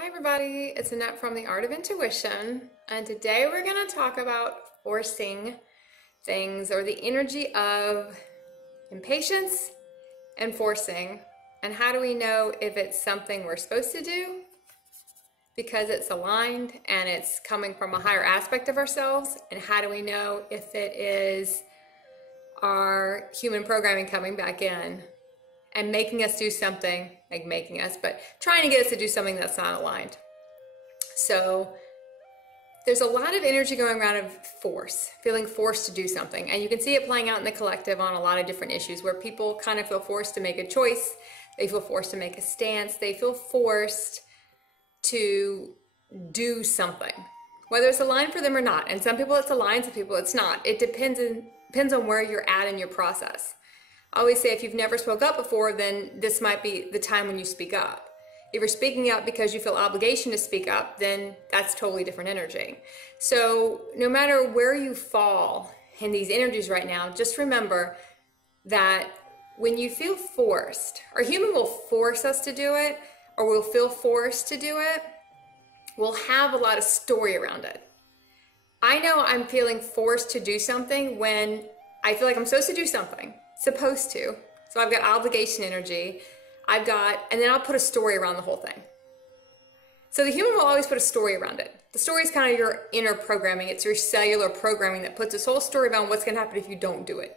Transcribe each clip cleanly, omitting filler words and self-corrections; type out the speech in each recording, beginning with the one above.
Hi everybody, it's Annette from The Art of Intuition, and today we're going to talk about forcing things, or the energy of impatience and forcing, and how do we know if it's something we're supposed to do because it's aligned and it's coming from a higher aspect of ourselves, and how do we know if it is our human programming coming back in and making us do something, like making us, but trying to get us to do something that's not aligned. So there's a lot of energy going around of force, feeling forced to do something. And you can see it playing out in the collective on a lot of different issues where people kind of feel forced to make a choice. They feel forced to make a stance. They feel forced to do something, whether it's aligned for them or not. And some people it's aligned, some people it's not. It depends on where you're at in your process. I always say if you've never spoke up before, then this might be the time when you speak up. If you're speaking up because you feel obligation to speak up, then that's totally different energy. So no matter where you fall in these energies right now, just remember that when you feel forced, our human will force us to do it, or we'll feel forced to do it, we'll have a lot of story around it. I know I'm feeling forced to do something when I feel like I'm supposed to do something. Supposed to. So I've got obligation energy. And then I'll put a story around the whole thing. So the human will always put a story around it. The story is kind of your inner programming. It's your cellular programming that puts this whole story about what's going to happen if you don't do it.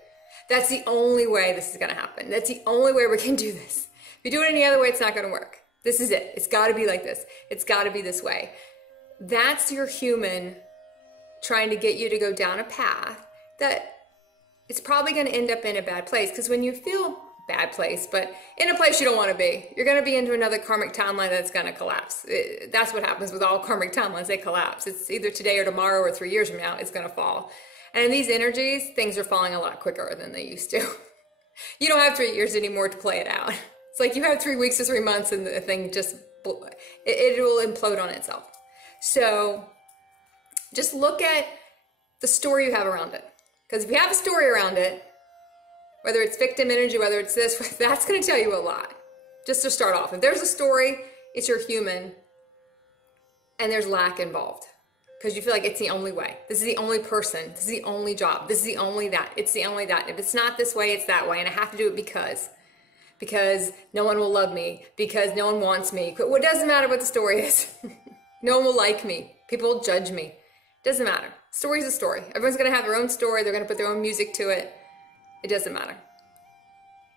That's the only way this is going to happen. That's the only way we can do this. If you do it any other way, it's not going to work. This is it. It's got to be like this. It's got to be this way. That's your human trying to get you to go down a path that it's probably going to end up in a bad place, because when you feel bad place, but in a place you don't want to be, you're going to be into another karmic timeline that's going to collapse. That's what happens with all karmic timelines. They collapse. It's either today or tomorrow or 3 years from now, it's going to fall. And in these energies, things are falling a lot quicker than they used to. You don't have 3 years anymore to play it out. It's like you have 3 weeks to 3 months and the thing just, it will implode on itself. So just look at the story you have around it. Because if you have a story around it, whether it's victim energy, whether it's this, that's going to tell you a lot. Just to start off. If there's a story, it's your human, and there's lack involved. Because you feel like it's the only way. This is the only person. This is the only job. This is the only that. It's the only that. If it's not this way, it's that way. And I have to do it because no one will love me. Because no one wants me. It doesn't matter what the story is. No one will like me. People will judge me. Doesn't matter. Story's a story. Everyone's going to have their own story. They're going to put their own music to it. It doesn't matter.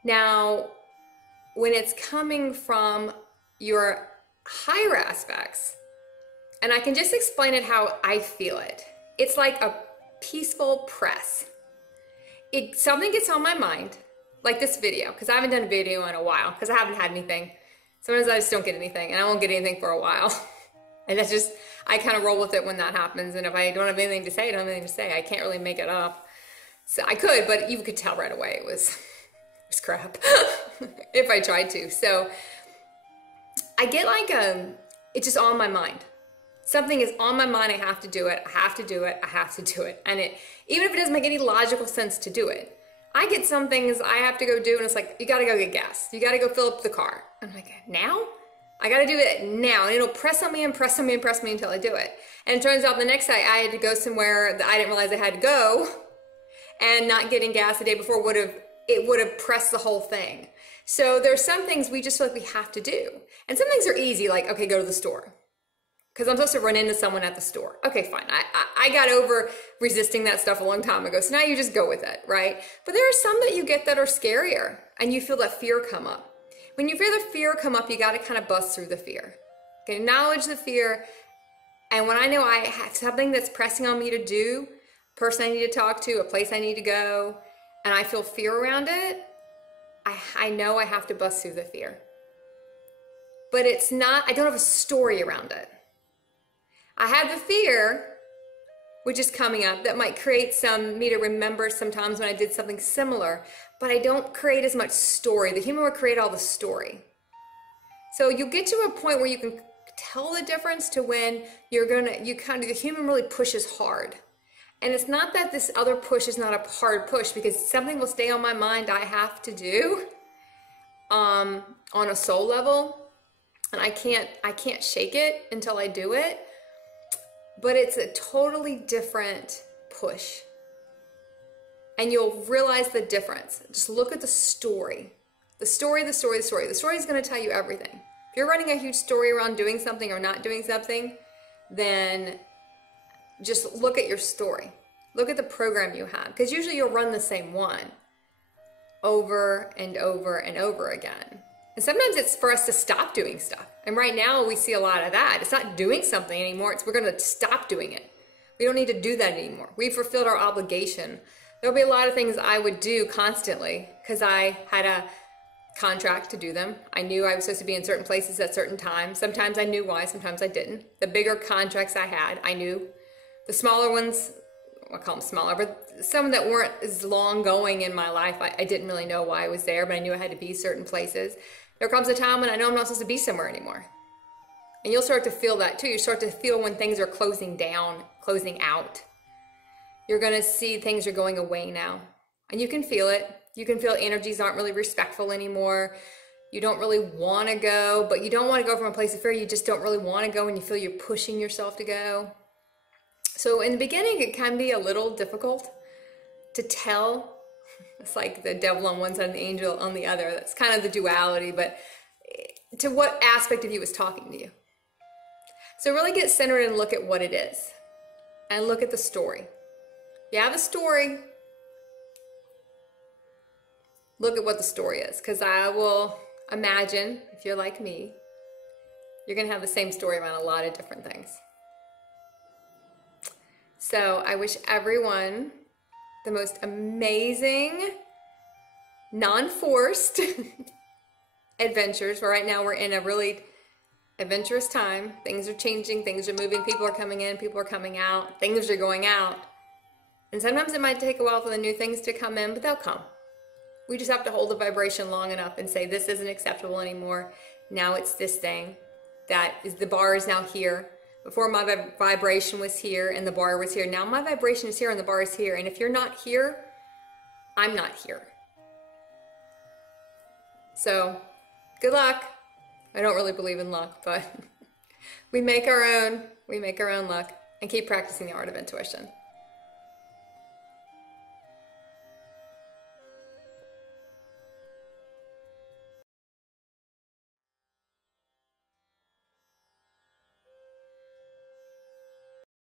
Now, when it's coming from your higher aspects, and I can just explain it how I feel it. It's like a peaceful press. Something gets on my mind, like this video, because I haven't done a video in a while, because I haven't had anything. Sometimes I just don't get anything, and I won't get anything for a while. And that's just, I kind of roll with it when that happens. And if I don't have anything to say, I don't have anything to say. I can't really make it up. So I could, but you could tell right away it was crap if I tried to. So I get like, it's just on my mind. Something is on my mind. I have to do it. I have to do it. I have to do it. And even if it doesn't make any logical sense to do it, I get some things I have to go do. And it's like, you got to go get gas. You got to go fill up the car. I'm like, now? I got to do it now, and it'll press on me and press on me and press me until I do it. And it turns out the next day I had to go somewhere that I didn't realize I had to go, and not getting gas the day before would have pressed the whole thing. So there's some things we just feel like we have to do. And some things are easy, like, okay, go to the store. Because I'm supposed to run into someone at the store. Okay, fine. I got over resisting that stuff a long time ago, so now you just go with it, right? But there are some that you get that are scarier, and you feel that fear come up. When you feel the fear come up, you got to kind of bust through the fear. Okay, acknowledge the fear. And when I know I have something that's pressing on me to do, a person I need to talk to, a place I need to go, and I feel fear around it, I know I have to bust through the fear. But it's not, I don't have a story around it. I have the fear, which is coming up, that might create me to remember sometimes when I did something similar, but I don't create as much story. The human will create all the story. So you get to a point where you can tell the difference to when the human really pushes hard. And it's not that this other push is not a hard push, because something will stay on my mind I have to do on a soul level. and I can't shake it until I do it, but it's a totally different push. And you'll realize the difference. Just look at the story. The story. The story is going to tell you everything. If you're running a huge story around doing something or not doing something, then just look at your story. Look at the program you have, because usually you'll run the same one over and over and over again. And sometimes it's for us to stop doing stuff. And right now we see a lot of that. It's not doing something anymore. We're going to stop doing it. We don't need to do that anymore. We've fulfilled our obligation. There'll be a lot of things I would do constantly because I had a contract to do them. I knew I was supposed to be in certain places at certain times. Sometimes I knew why, sometimes I didn't. The bigger contracts I had, I knew. The smaller ones, I call them smaller, but some that weren't as long going in my life, I didn't really know why I was there, but I knew I had to be certain places. There comes a time when I know I'm not supposed to be somewhere anymore. And you'll start to feel that too. You start to feel when things are closing down, closing out. You're going to see things are going away now. And you can feel it. You can feel energies aren't really respectful anymore. You don't really want to go, but you don't want to go from a place of fear. You just don't really want to go, and you feel you're pushing yourself to go. So in the beginning, it can be a little difficult to tell. It's like the devil on one side and the angel on the other. That's kind of the duality, but to what aspect of you is talking to you. So really get centered and look at what it is. And look at the story. You have a story. Look at what the story is. Because I will imagine, if you're like me, you're going to have the same story around a lot of different things. So I wish everyone the most amazing, non-forced adventures. For right now, we're in a really adventurous time. Things are changing, things are moving, people are coming in, people are coming out, things are going out. And sometimes it might take a while for the new things to come in, but they'll come. We just have to hold the vibration long enough and say, this isn't acceptable anymore. Now it's this thing. That is, the bar is now here. Before my vibration was here and the bar was here. Now my vibration is here and the bar is here. And if you're not here, I'm not here. So, good luck. I don't really believe in luck, but we make our own luck, and keep practicing the art of intuition.